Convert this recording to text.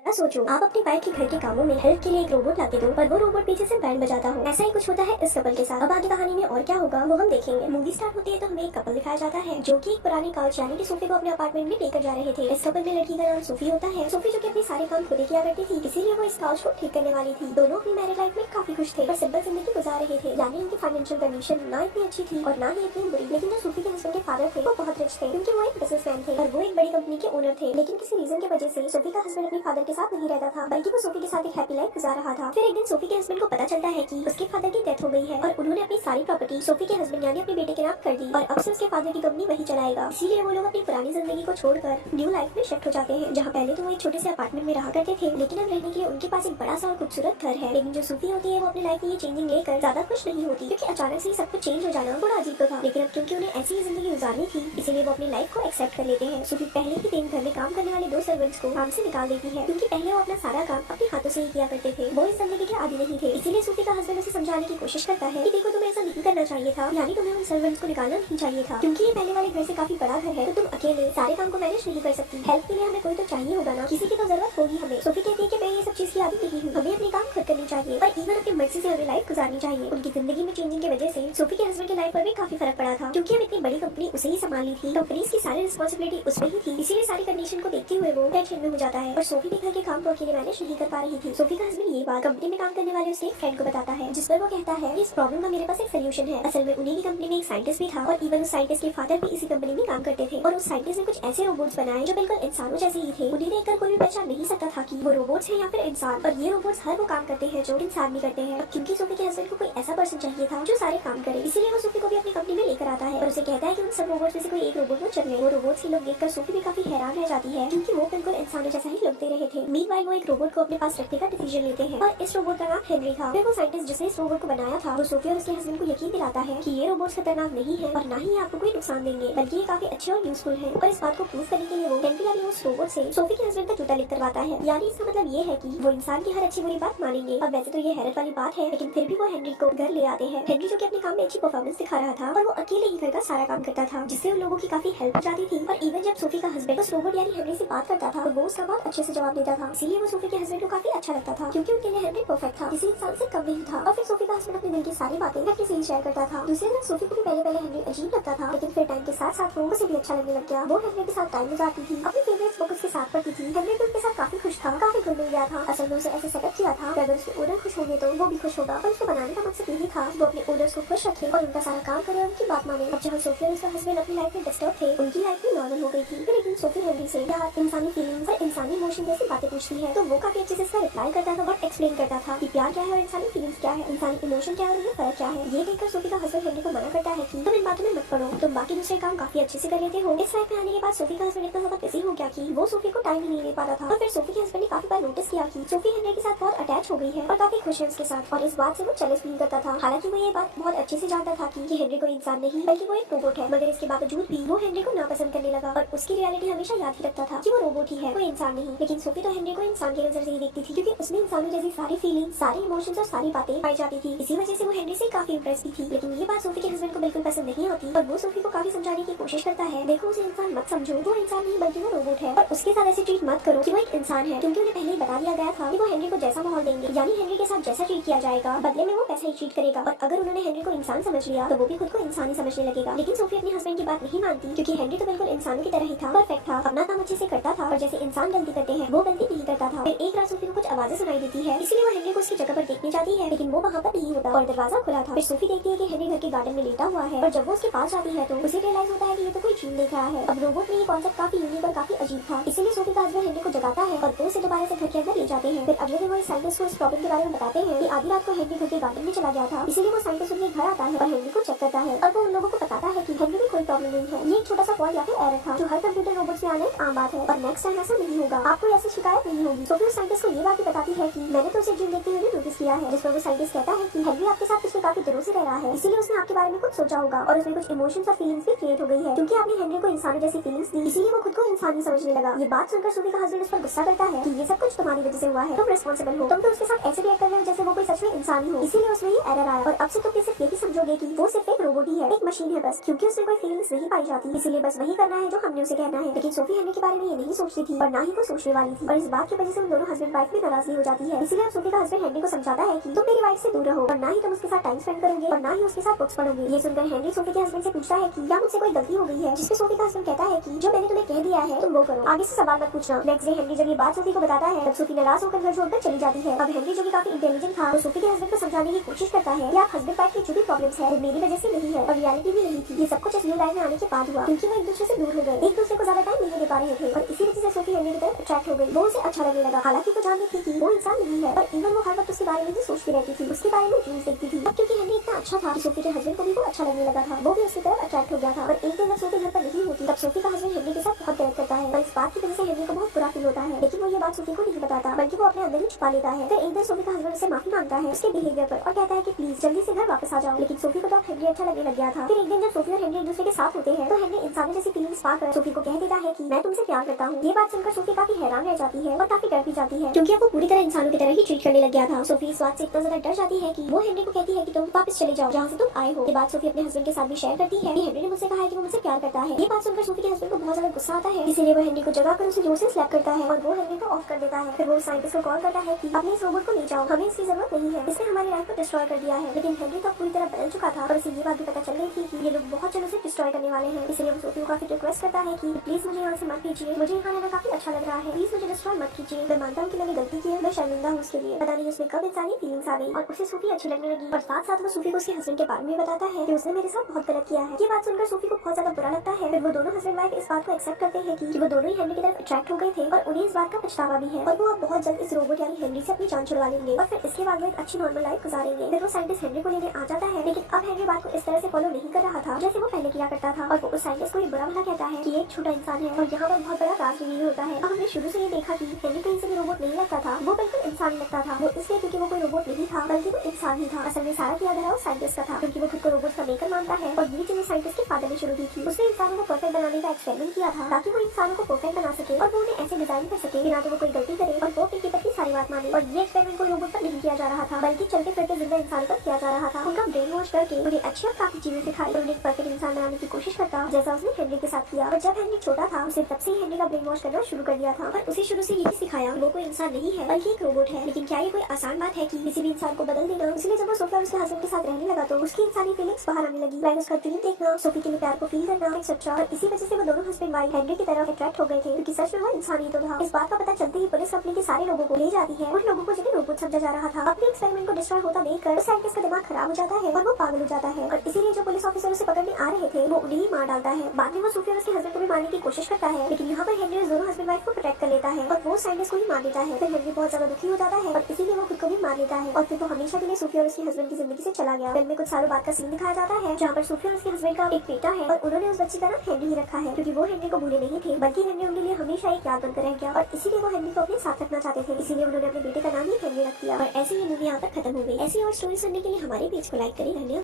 जरा सोचो, आप अपनी वाइफ के घर के कामों में हेल्प के लिए एक रोबोट लाते दो और वो रोबोट पीछे से बैंड बजाता हो। ऐसा ही कुछ होता है इस कपल के साथ। अब आगे कहानी में और क्या होगा वो हम देखेंगे। मूवी स्टार्ट होती है तो हमें एक कपल दिखाया जाता है जो कि एक पुरानी काउच यानी कि सोफे को अपने अपार्टमेंट में लेकर जा रहे थे। इस कपल में लड़की का नाम सोफी होता है। सोफी जो कि अपने सारे काम खुद ही किया करती थी, इसीलिए वो इस काउच को ठीक करने वाली थी। दोनों अपनी मैरिड लाइफ में काफी खुश थे और सिंपल जिंदगी गुजार रहे थे। यानी उनकी फाइनेंशियल कंडीशन ना इतनी अच्छी थी और ना ही इतनी बुरी। लेकिन जो सोफी के हस्बैंड के फादर थे वो बहुत रिच थे क्योंकि वो एक बिजनेसमैन थे और वो एक बड़ी कंपनी के ओनर थे। लेकिन किसी रीजन की वजह से सोफी का हस्बैंड अपने फादर के साथ नहीं रहता था, बल्कि वो सोफी के साथ एक हैप्पी लाइफ गुजार रहा था। फिर एक दिन सोफी के हस्बैंड को पता चलता है कि उसके फादर की डेथ हो गई है और उन्होंने अपनी सारी प्रॉपर्टी सोफी के हस्बैंड यानी अपने बेटे के नाम कर दी और अब से उसके फादर की कंपनी वही चलाएगा। इसीलिए वो लोग अपनी पुरानी जिंदगी को छोड़कर न्यू लाइफ में शिफ्ट हो जाते हैं, जहाँ पहले तो वो एक छोटे से अपार्टमेंट में रहा करते थे, लेकिन अब रहने के लिए उनके पास एक बड़ा सा और खूबसूरत घर है। लेकिन जो सोफी होती है वो अपनी लाइफ में ये चेंजिंग लेकर ज्यादा खुश नहीं होती क्योंकि अचानक से सब कुछ चेंज हो जाना थोड़ा अजीब तो था, लेकिन अब क्योंकि उन्हें ऐसी ही जिंदगी गुजारनी थी इसीलिए वो अपनी लाइफ को एक्सेप्ट कर लेते हैं। सोफी पहले ही दिन घर में काम करने वाले 2 सर्वेंट्स को काम से निकाल देती है क्योंकि पहले वो अपना सारा काम अपने हाथों से ही किया करते थे। वो इस जिंदगी के आदी नहीं थे, इसीलिए सोफी का हस्बैंड उसे समझाने की कोशिश करता है कि देखो तुम्हें ऐसा नहीं करना चाहिए था, यानी तुम्हें उन सर्वेंट्स को निकालना नहीं चाहिए था क्योंकि ये पहले वाले घर से काफी बड़ा घर है तो तुम अकेले सारे काम को मैनेज नहीं कर सकती। हेल्प के लिए हमें कोई तो चाहिए होगा ना, किसी की तो जरूरत होगी हमें। सोफी कहती है कि मैं ये सब चीज की आदी नहीं हूँ, हमें अपने काम खुद करनी चाहिए और इवन अपनी मर्जी से हमें लाइफ गुजारनी चाहिए। उनकी जिंदगी में चेंजिंग की वजह से सोफी के हस्बैंड की लाइफ पर भी काफी फर्क पड़ा था क्योंकि अब इतनी बड़ी कंपनी उसे ही संभालनी थी, कंपनी की सारी रिस्पॉन्सिबिलिटी उसमें ही थी, इसीलिए सारी कंडीशन को देखते हुए वो टेंशन में हो जाता है और सोफी भी घर के काम को अकेले मैनेज नहीं कर पा रही थी। सोफी का हस्बैंड ये बात कंपनी में काम करने वाले उसके एक फ्रेंड को बताता है, जिस पर वो कहता है इस प्रॉब्लम का मेरे पास एक सोल्यूशन है। असल में उन्हीं की कंपनी में एक साइंटिस्ट भी था और इवन उस साइंटिस्ट के फादर भी इसी कंपनी में काम करते थे और उस साइंटिस्ट ने कुछ ऐसे रोबोट्स बनाए जो बिल्कुल इंसानों जैसे ही थे। उन्हें देखकर कोई भी पहचान नहीं सकता था कि वो रोबोट्स हैं या फिर इंसान, और ये रोबोट्स हर वो काम करते हैं जो इंसान भी करते हैं। क्योंकि सोफी के हस्बैंड को कोई ऐसा पर्सन चाहिए था जो सारे काम करे, इसीलिए वो सोफी को भी अपनी कंपनी में लेकर आता है और उसे कहता है कि उन सब रोबोट्स में से कोई एक रोबोट को चुने। वो रोबोट्स के लोग देखकर सोफी भी काफी हैरान रह जाती है क्योंकि वो बिल्कुल इंसानों जैसा ही लोग दे रहे थे। मीनवाइल वो एक रोबोट को अपने पास रखने का डिसीजन लेते हैं और इस रोबोट का नाम हेनरी था। फिर वो साइंटिस्ट जिसने इस रोबोट को बनाया था वो सोफी और उसके हस्बैंड को यकीन दिलाता है कि ये रोबोट खतरनाक नहीं है और ना ही आपको कोई नुकसान देंगे, बल्कि ये काफी अच्छे और यूजफुल है। और इस बात को प्रूव करने के लिए वो हेनरी यानी उस रोबोट से सोफी के हस्बैंड का जूता लिख करवाता है। यानी इसका मतलब ये है कि वो इंसान की हर अच्छी बुरी बात मानेंगे। अब वैसे तो ये हैरत वाली बात है, लेकिन फिर भी वो हेनरी को घर ले आते हैं। हेनरी जो कि अपने काम में अच्छी परफॉर्मेंस दिखा रहा था और वो अकेले ही घर का सारा काम करता था, जिससे उन लोगों की काफी हेल्प हो जाती थी। और इवन जब सोफी का हस्बैंड उस रोबोट यानी हेनरी से बात करता था तो वो उसका बहुत अच्छे से जवाब देता था, इसीलिए वो सोफी के हस्बैंड को काफी अच्छा लगता था क्योंकि उनके लिए हेनरी परफेक्ट था, किसी इंसान से कम नहीं था। और फिर सोफी का हस्बैंड अपने दिल की सारी बातें हेनरी से शेयर करता था। दूसरी तरफ सोफी को भी पहले हेनरी अजीब लगता था, लेकिन फिर टाइम के साथ साथ वो उसे भी अच्छा लगने लग गया। वो हेनरी के साथ टाइम गुजारती थी, अपनी फेवरेट बुक उसके साथ पढ़ती थी। हेनरी भी उनके साथ काफी खुश था, काफी घुल मिल गया था। असल में उसे ऐसे सेटअप किया था कि अगर उसके ओनर खुश होंगे तो वो भी खुश होगा, और उसको बनाने का मकसद यही था वो अपने ओनर्स को खुश रखे और उनका सारा काम करे और उनकी बात माने। अब जहाँ सोफी और उसका हस्बैंड अपनी लाइफ में डिस्टर्ब थे, उनकी लाइफ में नॉर्मल हो गई थी। फिर एक दिन सोफी हेनरी से प्यार, इंसानी फीलिंग्स और इंसानी इमोशन जैसी बातें पूछती है तो वो काफी अच्छे से इसका रिप्लाई करता था और एक्सप्लेन करता था कि प्यार क्या है और इंसानी फीलिंग्स क्या है, इंसानी इमोशन क्या है और उनमें फर्क क्या है। ये देखकर सोफी का हस्बैंड हेनरी को मना करता है कि तुम इन बातों में मत पड़ो, तुम बाकी दूसरे काम काफी अच्छे से कर लेते हो। इस लाइफ में आने के बाद सोफी का हस्बैंड इतना ज्यादा बिजी हो गया कि वो सोफी को टाइम ही नहीं दे पाता था। और फिर सोफी के हस्बैंड ने काफी बार नोटिस किया कि सोफी हेनरी के साथ बहुत अटैच हो गई है और काफी खुश है उसके साथ, और इस बात से वो जेलस फील करता था। हालांकि वो ये बात बहुत अच्छे से जानता था कि हेनरी कोई इंसान नहीं बल्कि वो एक रोबोट है, मगर इसके बावजूद भी वो हेनरी को नापसंद करने लगा और उसकी रियलिटी हमेशा याद ही रखता था कि वो रोबोट ही है, कोई इंसान नहीं। लेकिन सोफी तो हेनरी को इंसान की नजर से ही देखती थी क्योंकि उसमें इंसानों जैसी सारी फीलिंग, सारे इमोशंस और सारी बातें पाई जाती थी। इसी वजह से वो हेनरी से काफी इंप्रेस भी थी। लेकिन ये बात सोफी के हस्बैंड को बिल्कुल पसंद नहीं आती और वो सोफी को काफी समझाने की कोशिश करता है, देखो उसे इंसान मत समझो, वो इंसान नहीं बल्कि वो रोबोट है और उसके साथ ऐसे ट्रीट मत करो कि वो एक इंसान है, क्योंकि उन्हें पहले ही बता दिया गया था कि वो हेनरी को जैसा माहौल देंगे यानी हेनरी के साथ जैसा ट्रीट किया जाएगा बदले में वो वैसा ही ट्रीट करेगा। और अगर उन्होंने हेनरी को इंसान समझ लिया तो वो भी खुद को इंसान ही समझने लगेगा। लेकिन सोफी अपने हस्बैंड की बात नहीं मानती क्योंकि हेनरी तो बिल्कुल इंसानों की तरह ही था, परफेक्ट था, अपना काम अच्छे से करता था और जैसे इंसान गलती करते हैं वो गलती नहीं करता था। फिर एक रात सोफी को कुछ आवाजें सुनाई देती है, इसलिए वो हेनरी को उसकी जगह पर देखने जाती है, लेकिन वो वहाँ पर नहीं होता और दरवाजा खुला था। फिर सोफी देखती है कि हेनरी घर के गार्डन में लेटा हुआ है और जब वो उसके पास जाती है तो उसे रियलाइज होता है कि ये तो कोई ड्रीम देख रहा है। अब रोबोट में ये कॉन्सेप्ट काफी यूनिक और काफी अजीब था, इसीलिए सोफी का हस्बैंड हेनरी को जगाता है और वो उसे दोबारा से घर के अंदर ले जाते हैं। फिर अगले दिन वो साइंटिस्ट को इस प्रॉब्लम के बारे में बताते हैं कि आधी रात को हेनरी घर के गार्डन में चला गया था, इसीलिए वो साइंटिस्ट उनके घर आता है और हेनरी को चेक करता है और वो उन लोगों को बताता है कि हेनरी में कोई प्रॉब्लम नहीं है, ये एक छोटा सा फॉल्ट या फिर एरर था जो हर कंप्यूटर रोबोट्स में आना एक आम बात है और नेक्स्ट टाइम ऐसा नहीं होगा, आपको ऐसी शिकायत नहीं होगी। सोफी उस साइंटिस्ट को ये बात भी बताती है कि मैंने तो उसे ड्रीम देखते हुए नोटिस किया है, जिस पर वो साइंटिस्ट कहता है कि हेनरी आपके साथ पिछले काफी दिनों से रह रहा है, इसीलिए उसने आपके बारे में कुछ सोचा होगा और उसमें कुछ इमोशंस और फीलिंग्स भी क्रिएट हो गई है क्योंकि आपने हेनरी को इंसानों जैसी फीलिंग्स दी, इसीलिए वो खुद को इंसान ही समझने लगा। ये बात सुनकर सोफी का हस्बैंड उस पर गुस्सा करता है कि ये सब कुछ तुम्हारी वजह से हुआ है, तुम रिस्पॉन्सिबल हो, तुम तो उसके साथ ऐसे रिएक्ट कर रहे हो जैसे वो कोई सच में इंसान ही हो, इसीलिए उसमें ये एरर आया और अब से तुम सिर्फ यही समझोगे कि वो सिर्फ एक रोबोट ही है, एक मशीन है बस, क्योंकि उसमें कोई फीलिंग्स नहीं पाई जाती, इसीलिए बस वही करना है जो हमने उसे कहना है। लेकिन सोफी हेनरी के बारे में ये नहीं सोचती थी और ना ही वो सोचने वाली थी। और इस बात की वजह से उन दोनों हस्बैंड वाइफ में नाराजगी हो जाती है। इसीलिए अब सोफी का हस्बैंड हेनरी को समझाता है कि तुम मेरी वाइफ से दूर रहो और ना ही तुम उसके साथ टाइम स्पेंड करोगे और ना ही उसके साथ बुक्स पढ़ोगे। ये सुनकर हेनरी सोफी के हस्बैंड से पूछता है कि क्या मुझसे कोई गलती हो गई है, जिसपे सोफी का हस्बैंड कहता है कि जो मैंने तुम्हें कह दिया है तुम वो करो, आगे से सवाल मत पूछना। नेक्स्ट डे हेनरी जब ये बात सोफी को बताता है तब सोफी नाराज होकर घर छोड़कर चली जाती है। अब हेनरी जो कि काफी इंटेलिजेंट था वो सोफी के हस्बैंड को समझाने की कोशिश करता है कि आप हस्बैंड वाइफ की जो भी प्रॉब्लम्स है वो मेरी वजह से नहीं है और रियलिटी भी नहीं थी। ये सब कुछ इस न्यू लाइफ में आने के बाद हुआ क्योंकि वो एक दूसरे से दूर हो गए, एक दूसरे को ज्यादा टाइम नहीं दे पा रहे थे और इसी वजह से सोफी हेनरी की तरफ अट्रैक्ट हो गई। वो उसे अच्छा लगने लगा, हालांकि वो जानती थी कि वो इंसान नहीं है और इवन वो हर वक्त उसके बारे में ही सोचती रहती थी, उसके बारे में ड्रीम्स देखती थी। अब क्योंकि हेनरी इतना अच्छा था कि सोफी के हस्बैंड को भी वो अच्छा लगने लगा था, वो भी उसकी तरफ अट्रैक्ट हो गया था। और एक दिन जब सोफी घर पर नहीं होती तब सोफी का हस्बैंड हेनरी के साथ बहुत गलत करता है और इस बात की वजह से हेनरी को बहुत बुरा फील होता है, लेकिन वो ये बात सोफी को नहीं बताता बल्कि वो अपने अंदर ही छुपा लेता है। फिर एक दिन सोफी का हस्बैंड उससे माफी मांगता है उसके बिहेवियर पर और कहता है कि प्लीज जल्दी से घर वापस आ जाओ, लेकिन सोफी को तो हेनरी अच्छा लगने लग गया था। फिर एक दिन जब सोफी और हेनरी एक दूसरे के साथ होते हैं तो हेनरी इंसानों जैसी फीलिंग्स पाकर सोफी को कह देता है कि मैं तुमसे प्यार करता हूँ। ये बात सुनकर सोफी काफी हैरान रह जाती है और काफी डर भी जाती है क्योंकि अब वो पूरी तरह इंसानों की तरह ही ट्रीट करने लग गया था। सोफी इस बात से इतना ज्यादा डर जाती है कि वो हेनरी को कहती है कि तुम वापस चले जाओ जहाँ से तुम आए हो। ये बात सोफी अपने हस्बैंड के साथ भी शेयर करती है कि हेनरी ने मुझसे कहा है कि वो मुझसे प्यार करता है। ये बात सुनकर सोफी के हस्बैंड को बहुत ज्यादा गुस्सा आता है, इसीलिए वो हेनरी को जगाकर उसे जोर से स्लैप करता है और वो हेनरी को ऑफ कर देता है। फिर वो साइंटिस्ट को कॉल करता है कि अपने इस रोबोट को ले जाओ, हमें इसकी जरूरत नहीं है, इसने हमारी लाइफ को डिस्ट्रॉय कर दिया है। लेकिन हेनरी तो पूरी तरह बदल चुका था और उसे ये बात भी पता चल गई थी कि ये लोग बहुत जल्द उसे डिस्ट्रॉय करने वाले हैं। इसलिए वो सोफी को काफी रिक्वेस्ट करता है कि प्लीज मुझे यहाँ से मत कीजिए, मुझे यहाँ रहना काफी अच्छा लग रहा है, प्लीज मुझे डिस्ट्रॉय मत कीजिए। मैं मानता हूँ कि मैंने गलती की है, मैं शर्मिंदा हूँ उसके लिए। पता नहीं उसमें कब इंसानी फीलिंग्स आ गई और उसे सोफी अच्छी लगने लगी और साथ साथ वो सोफी को उसके हस्बैंड के बारे में बताता है कि उसने मेरे साथ बहुत गलत किया है। ये बात सुनकर सोफी को बहुत ज्यादा बुरा लगता है। फिर वो दोनों हस्बैंड वाइफ इस बात को एक्सेप्ट करते हैं कि वो दोनों ही हेनरी की तरफ अट्रैक्ट हो गए थे और उन्हें इस बात का पछतावा भी है और वो अब बहुत जल्द इस रोबोट यानी हेनरी से अपनी जान छुड़वा लेंगे और फिर इसके बाद वो एक अच्छी नॉर्मल लाइफ गुजारेंगे। फिर वो साइंटिस्ट हेनरी को लेने आ जाता है, लेकिन अब हेनरी बात को इस तरह से फॉलो नहीं कर रहा था जैसे वो पहले किया करता था और वो उस साइंटिस्ट को ये बुरा भला कहता है कि एक छोटा इंसान है और यहाँ पर बहुत बड़ा राज रिवील होता है। अब हमने शुरू से ये देखा कि हेनरी कहीं से भी रोबोट नहीं लगता था, वो बिल्कुल इंसान लगता था। वो इसलिए क्योंकि वो कोई रोबोट नहीं था बल्कि वो इंसान ही था। असल में सारा किया गया साइंटिस्ट का था क्योंकि वो खुद को रोबोट का मेकर मानता है और ये चीज साइंटिस्ट के फादर ने शुरू की थी। उसने इंसानों को परफेक्ट बनाने का एक्सपेरिमेंट किया था ताकि वो इंसानों को परफेक्ट बना सके और वो उन्हें ऐसे डिजाइन कर सके कि ना तो वो कोई गलती करे और वो उनकी पत्नी सारी बात माने। और ये एक्सपेरिमेंट कोई रोबोट पर नहीं किया जा रहा था बल्कि चलते फिरते जिंदा इंसान पर किया जा रहा था। उनका ब्रेन वॉश करके उन्हें अच्छी और काफी चीजें सिखाई और उन्हें परफेक्ट इंसान बनाने की कोशिश करता जैसा उसने हेनरी के साथ किया। और जब हेनरी छोटा था उसे तब से ही हेनरी का ब्रेन वॉश करना शुरू कर दिया था और उसे शुरू से यही सिखाया वो कोई इंसान नहीं है बल्कि एक रोबोट है। लेकिन क्या ये कोई आसान बात है कि किसी भी इंसान को बदल देना? इसलिए जब वो सोफी और उसके हस्बैंड के साथ रहने लगा तो उसकी इंसानी फीलिंग्स बाहर आने लगी, लाइक उसका ड्रीम देखना, सोफी के लिए प्यार को फील करना एक्सेट्रा। और इसी वजह से वो दोनों हस्बैंड वाइफ हेनरी की तरफ अट्रैक्ट हो गए थे क्योंकि सच में वो इंसान ही तो था। इस बात का पता चलते ही पुलिस कंपनी के सारे लोगों को ले जाती है, उन लोगों को जिन्हें रोबोट समझा जा रहा था। अपने एक्सपेरिमेंट को डिस्ट्रॉय होता देखकर उस साइंटिस्ट का दिमाग खराब हो जाता है और वो पागल हो जाता है और इसीलिए जो पुलिस ऑफिसर उसे पकड़ने आ रहे थे वो उन्हें ही मार डालता है। बाद में वो सोफी और उसके हस्बैंड को भी मारने की कोशिश करता है, लेकिन यहाँ पर हेनरी दोनों हस्बैंड वाइफ को प्रोटेक्ट कर लेता है और वो साइंटिस्ट को ही मार देता है। फिर हेनरी बहुत ज्यादा दुखी हो जाता है और इसीलिए वो खुद को भी मार लेता है और फिर वो हमेशा के लिए सोफी और उसके हस्बैंड की जिंदगी से चला गया। फिल्म में कुछ सालों बाद का सीन दिखाया जाता है जहाँ पर सोफी और उसके हस्बैंड का एक बेटा है और उन्होंने उस बच्चे का नाम हेनरी ही रखा है क्योंकि वो हेनरी को भूले नहीं थे बल्कि हेनरी उनके लिए हमेशा एक याद बनकर रह गया और इसीलिए वो हेनरी को अपने साथ रखना चाहते थे, इसीलिए उन्होंने अपने बेटे का नाम ही हेनरी रख दिया। और ऐसे ये मूवी यहाँ पर खत्म हो गई। ऐसी और स्टोरी सुनने के लिए हमारे पेज को लाइक करें। धन्यवाद।